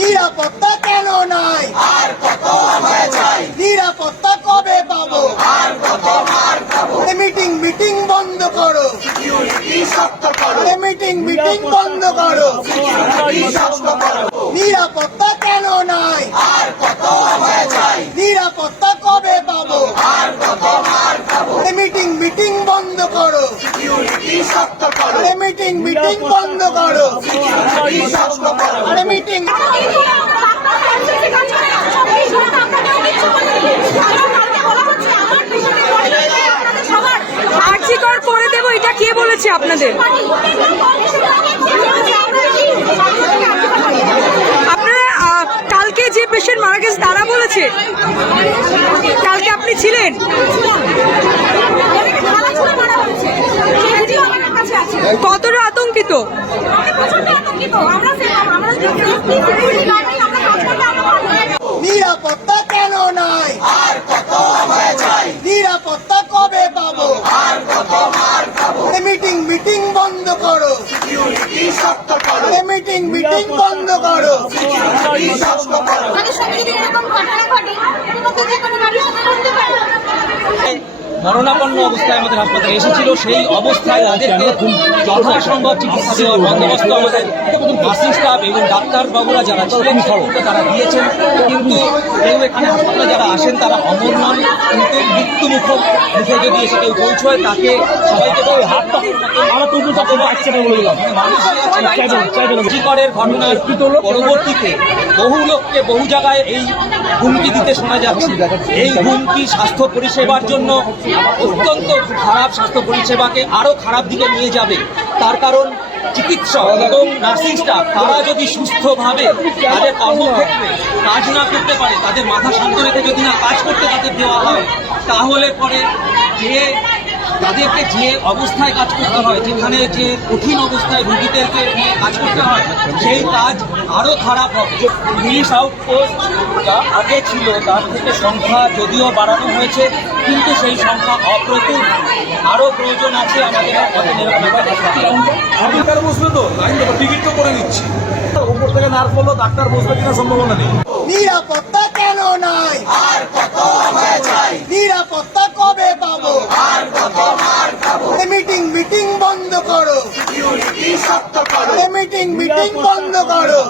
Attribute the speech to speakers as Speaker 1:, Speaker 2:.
Speaker 1: নিরাপত্তা কেন নাই?
Speaker 2: আর কত আমরা চাই?
Speaker 1: নিরাপত্তা কবে পাবো?
Speaker 2: আর কত মার খাব?
Speaker 1: মিটিং মিটিং বন্ধ করো।
Speaker 2: সিকিউরিটি শক্ত করো।
Speaker 1: মিটিং মিটিং বন্ধ করো।
Speaker 2: সিকিউরিটি শক্ত করো।
Speaker 1: নিরাপত্তা কেন নাই?
Speaker 2: আর কত আমরা চাই?
Speaker 1: নিরাপত্তা কবে পাবো
Speaker 2: আর কত মার খাব
Speaker 1: এ মিটিং মিটিং বন্ধ করো
Speaker 2: সিকিউরিটি শক্ত করো
Speaker 1: এ মিটিং মিটিং বন্ধ করো। আরে মিটিং।
Speaker 3: করে দেবো এটা কে বলেছে আপনাদের? আপনারা কালকে যে পেশেন্ট মারা গেছে তারা বলেছে? কালকে আপনি ছিলেন? কতটা আতঙ্কিত
Speaker 1: নিরাপত্তা কেন নাই?
Speaker 2: আর কত আমায় চাই?
Speaker 1: নিরাপত্তা কবে পাবো?
Speaker 2: আর কত মার খাব?
Speaker 1: মিটিং মিটিং বন্ধ করো।
Speaker 2: সিকিউরিটি শক্ত করো।
Speaker 1: মিটিং মিটিং বন্ধ করো।
Speaker 2: সিকিউরিটি শক্ত করো।
Speaker 4: মরণাপন্ন অবস্থায় আমাদের হাসপাতালে এসেছিল। সেই অবস্থায় তাদেরকে যথাসম্ভব চিকিৎসা দেওয়ার বন্দোবস্ত আমাদের নার্সিং স্টাফ এবং ডাক্তারবাবুরা যারা ছিলেন তারা দিয়েছেন। কিন্তু কেউ এখানে হাসপাতালে যারা আসেন, তারা অমর নন। কিন্তু মৃত্যু মুখ যদি এসে কেউ পৌঁছয় তাকে সবাইকে বলে হাতটা করের ঘটনার পরবর্তীতে বহু লোককে বহু জায়গায় এই হুমকি দিতে শোনা যাচ্ছে। এই হুমকি স্বাস্থ্য পরিষেবার জন্য অত্যন্ত খারাপ স্বাস্থ্য পরিষেবাকে আরও খারাপ দিকে নিয়ে যাবে। তার কারণ চিকিৎসক এবং নার্সিং স্টাফ, তারা যদি সুস্থভাবে তাদের কর্মক্ষেত্রে কাজ না করতে পারে, তাদের মাথা শান্ত রেখে যদি না কাজ করতে তাদের দেওয়া হয়, তাহলে পরে যে তাদেরকে যে অবস্থায় কাজ করতে হয় যেখানে যে কঠিন অবস্থায় রোগীদেরকে নিয়ে কাজ করতে হয় সেই কাজ আরও খারাপ হবে। পুলিশ আউটপোস্ট যা আগে ছিল তার থেকে সংখ্যা যদিও বাড়ানো হয়েছে কিন্তু সেই সংখ্যা অপ্রতুল। আরও প্রয়োজন আছে আমাদের
Speaker 5: ডাক্তার বসবে তো? টিকিট তো করে নিচ্ছি উপর থেকে নার্স বলল ডাক্তার বসবে কিনা সম্ভাবনা নেই।
Speaker 1: নিরাপত্তা কেন নাই?
Speaker 2: আর কত আমায় চাই
Speaker 1: নিরাপত্তা কবে পাবো
Speaker 2: আর কত মার খাব
Speaker 1: এ মিটিং মিটিং বন্ধ করো
Speaker 2: সিকিউরিটি শক্ত করো
Speaker 1: এ মিটিং মিটিং বন্ধ
Speaker 2: করো।